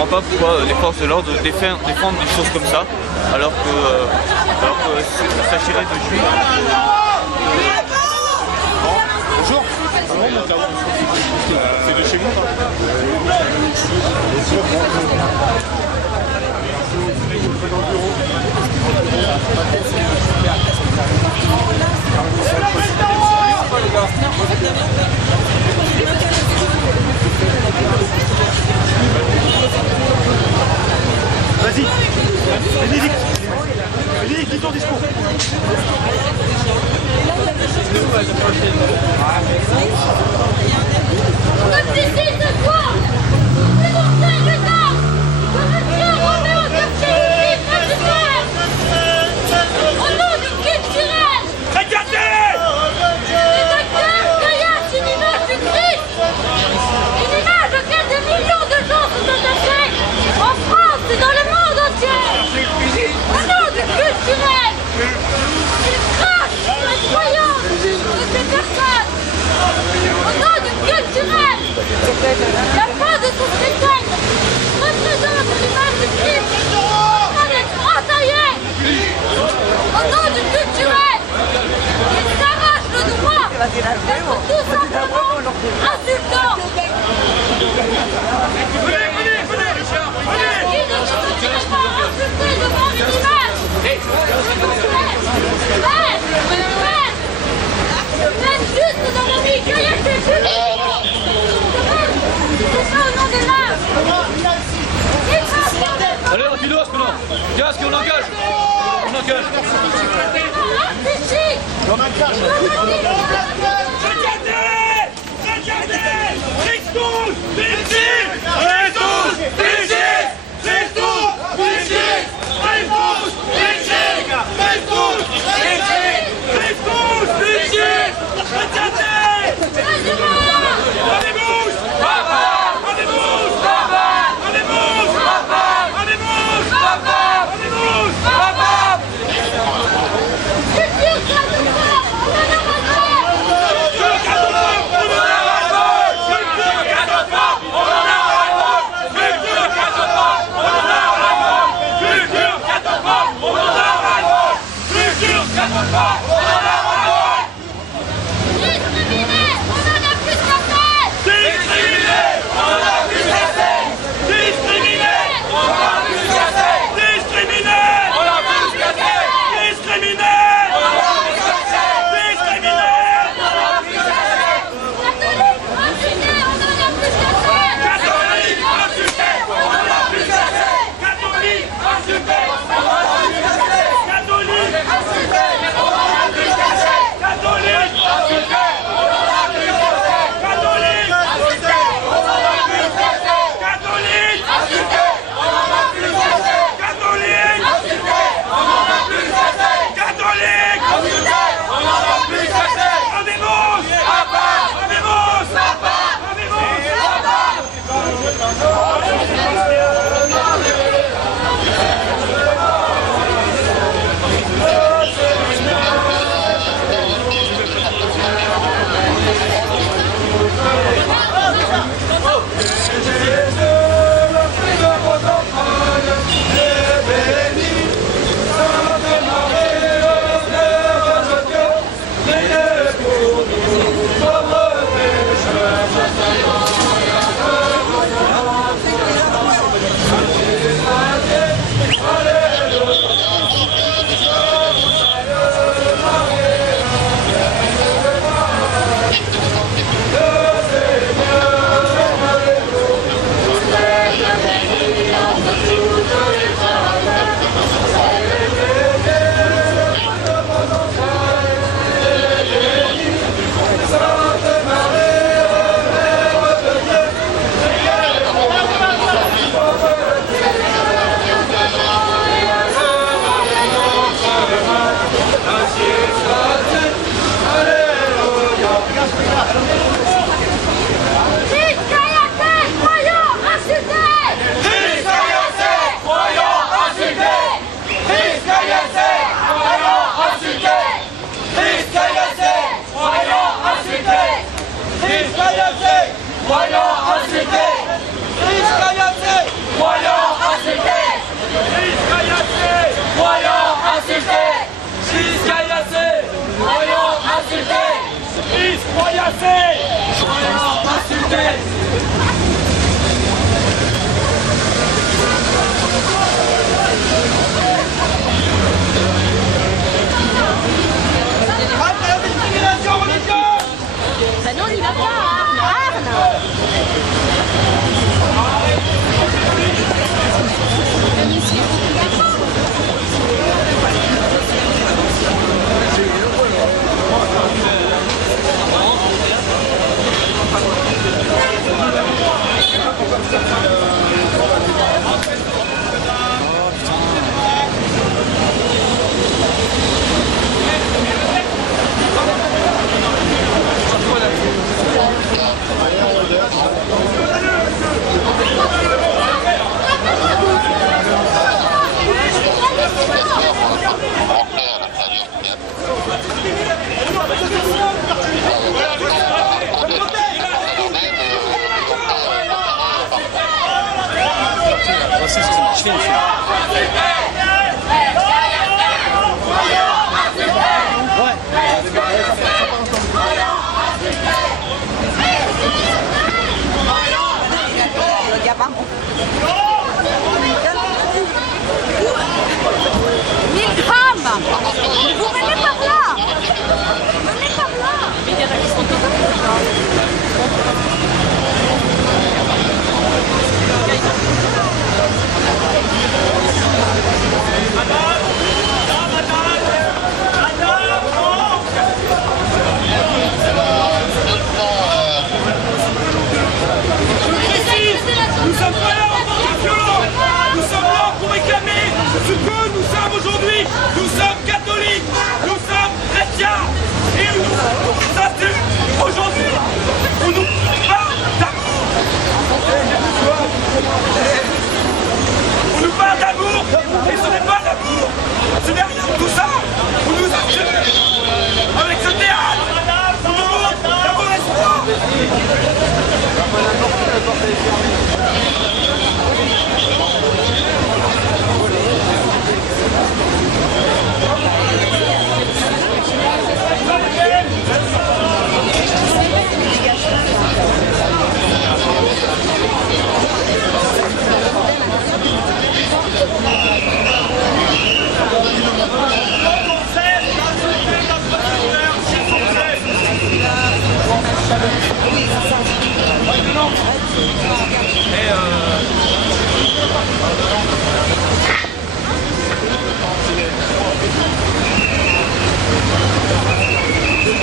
comprends pas pourquoi les forces de l'ordre défendent des choses comme ça, alors que ça s'agirait de juifs. Bonjour. C'est de chez vous, Vas-y, Bénédicte, dis ton discours. Comme d'ici ce soir, c'est mon seul regard que monsieur Roméo de Chérubis président au nom du culturel des acteurs cueillards une image du Christ, une image auquel des millions de gens se sont attachés en France et dans le monde entier. Au nom du culturel, il crache sur la croyance de ces personnes. Au nom du culturel, la fin de ce spectacle représente l'image du Christ en train d'être entaillée. Au nom du culturel, il s'arrache le droit d'être tout simplement insultant. Qui ne se sentirait pas insulté devant une image? Même juste dans la vie, qu'il y a des publics. C'est ça au nom de l'art. Allez, on filos maintenant. Casque, on engage. On engage. On engage. si, je finis. Vous venez par là. Venez par là. Nous sommes pas là en tant que violents. Nous sommes là pour réclamer ce que nous sommes aujourd'hui. Nous sommes catholiques, nous sommes chrétiens. Et on nous insulte aujourd'hui. On nous parle d'amour. On nous parle d'amour. Et ce n'est pas d'amour. Ce n'est rien de tout ça. On nous insulte. Avec ce théâtre, on nous montre la mauvaise foi.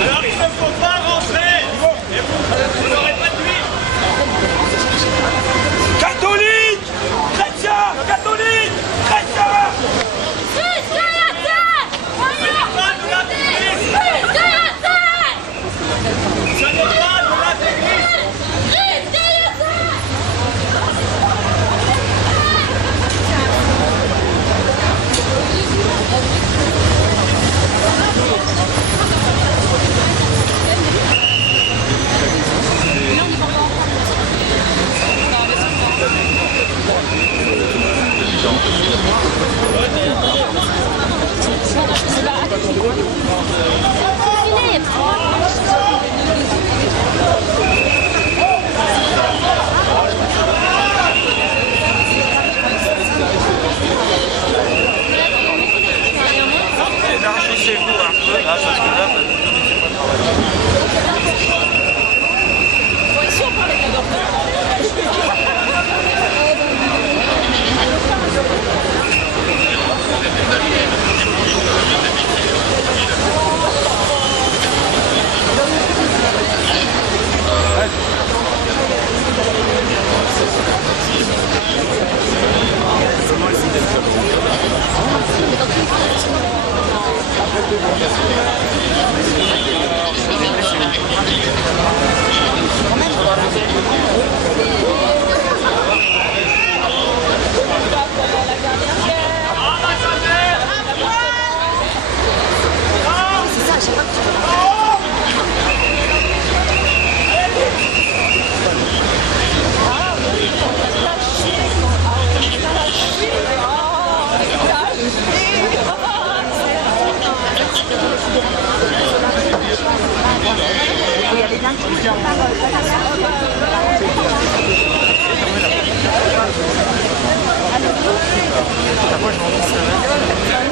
Alors ils ne font pas rentrer. Et vous n'aurez pas de nuit. Catholique, chrétien, catholique, chrétien. Chez vous un peu là, parce que là, Ici on parlait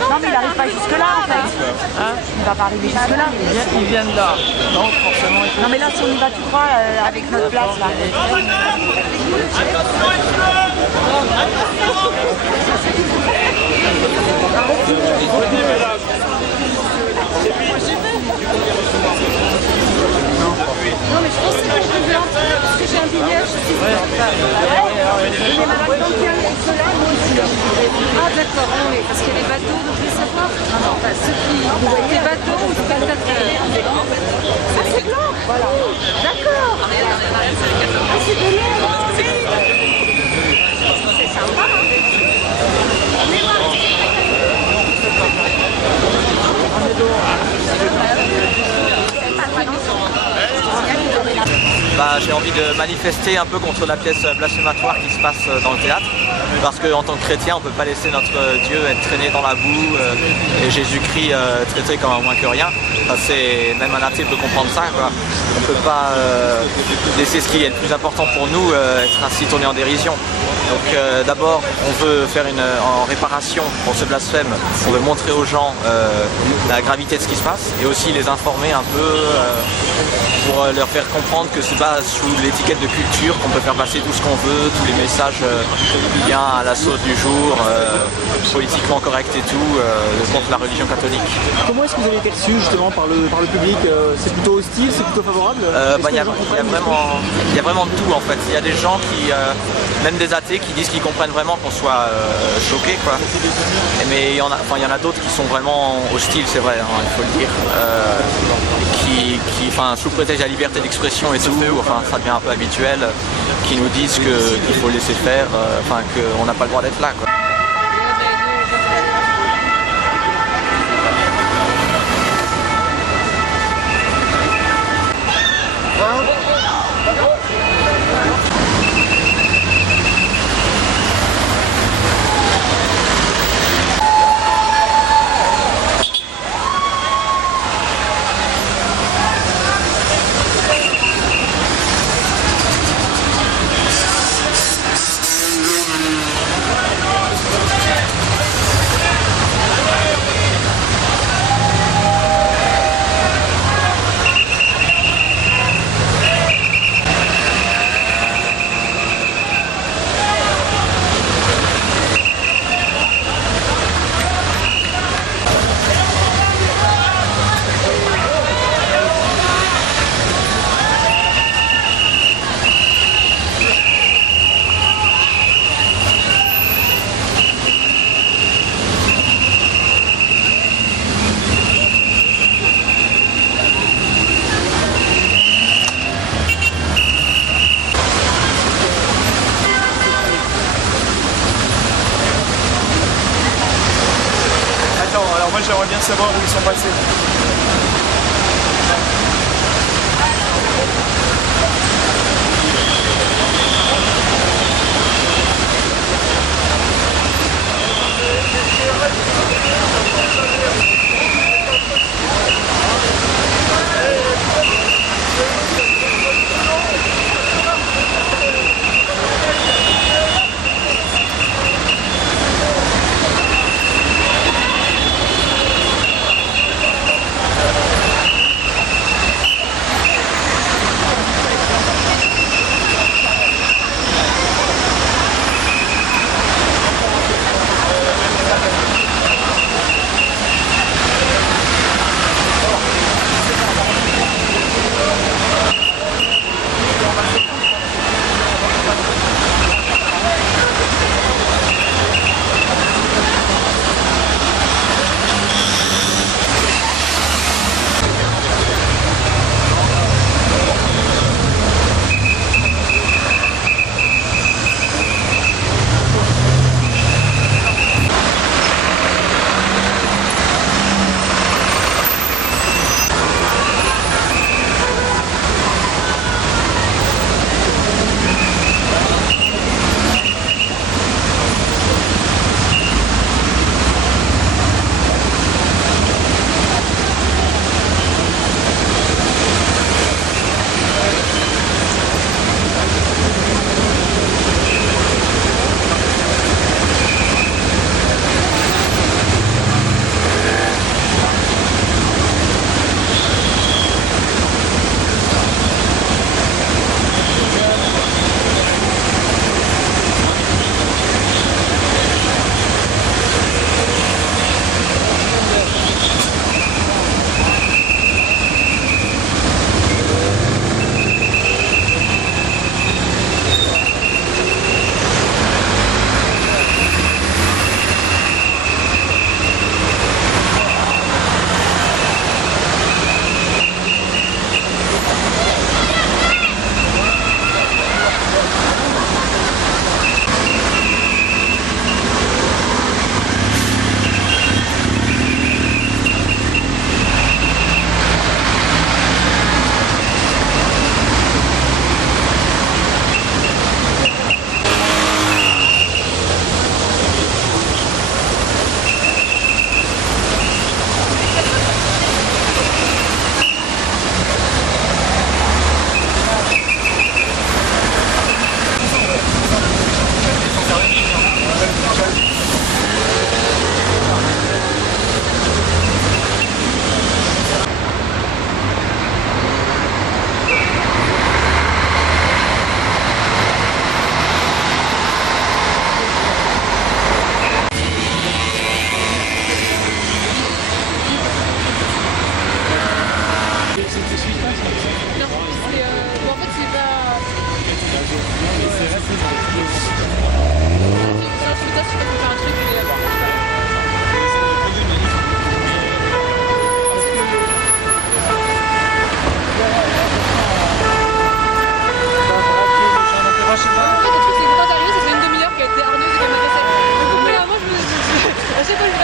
Non mais il n'arrive pas jusque là en fait. Il va pas arriver jusque là. Ils viennent là. Donc forcément. Non mais là si on y va tout droit avec notre place là. Non mais je pense que c'est pour que parce que j'ai un billet, je sais pas. Ah d'accord, non mais parce qu'il y a les bateaux, donc je vais savoir. Enfin, ceux qui... Des bateaux ou spectateurs. Ah c'est blanc. Voilà. D'accord. Ah c'est de l'air. C'est sympa hein. bah, j'ai envie de manifester un peu contre la pièce blasphématoire qui se passe dans le théâtre. Parce qu'en tant que chrétien, on ne peut pas laisser notre Dieu être traîné dans la boue et Jésus-Christ traité comme un moins que rien. Enfin, même un athée peut comprendre ça, quoi. On ne peut pas laisser ce qui est le plus important pour nous être ainsi tourné en dérision. Donc d'abord, on veut faire en réparation pour ce blasphème, on veut montrer aux gens la gravité de ce qui se passe et aussi les informer un peu pour leur faire comprendre que c'est pas sous l'étiquette de culture qu'on peut faire passer tout ce qu'on veut, tous les messages bien à la sauce du jour, politiquement correct et tout, contre la religion catholique. Comment est-ce que vous avez été reçu justement par le public? C'est plutôt hostile, c'est plutôt favorable? Il y a vraiment de tout en fait. Il y a des gens qui, même des athées, qui disent qu'ils comprennent vraiment qu'on soit choqués, quoi. Mais il y en a d'autres qui sont vraiment hostiles, c'est vrai, hein, il faut le dire. Sous prétexte de la liberté d'expression et tout, ça devient un peu habituel, qui nous disent qu'il faut laisser faire, qu'on n'a pas le droit d'être là, quoi. Alors moi j'aimerais bien savoir où ils sont passés.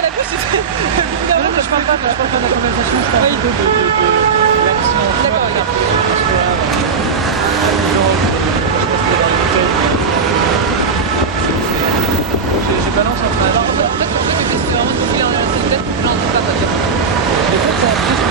la bouche, tu fais... Non, mais je parle pas de la conversation, je parle de l'action. D'accord, regarde.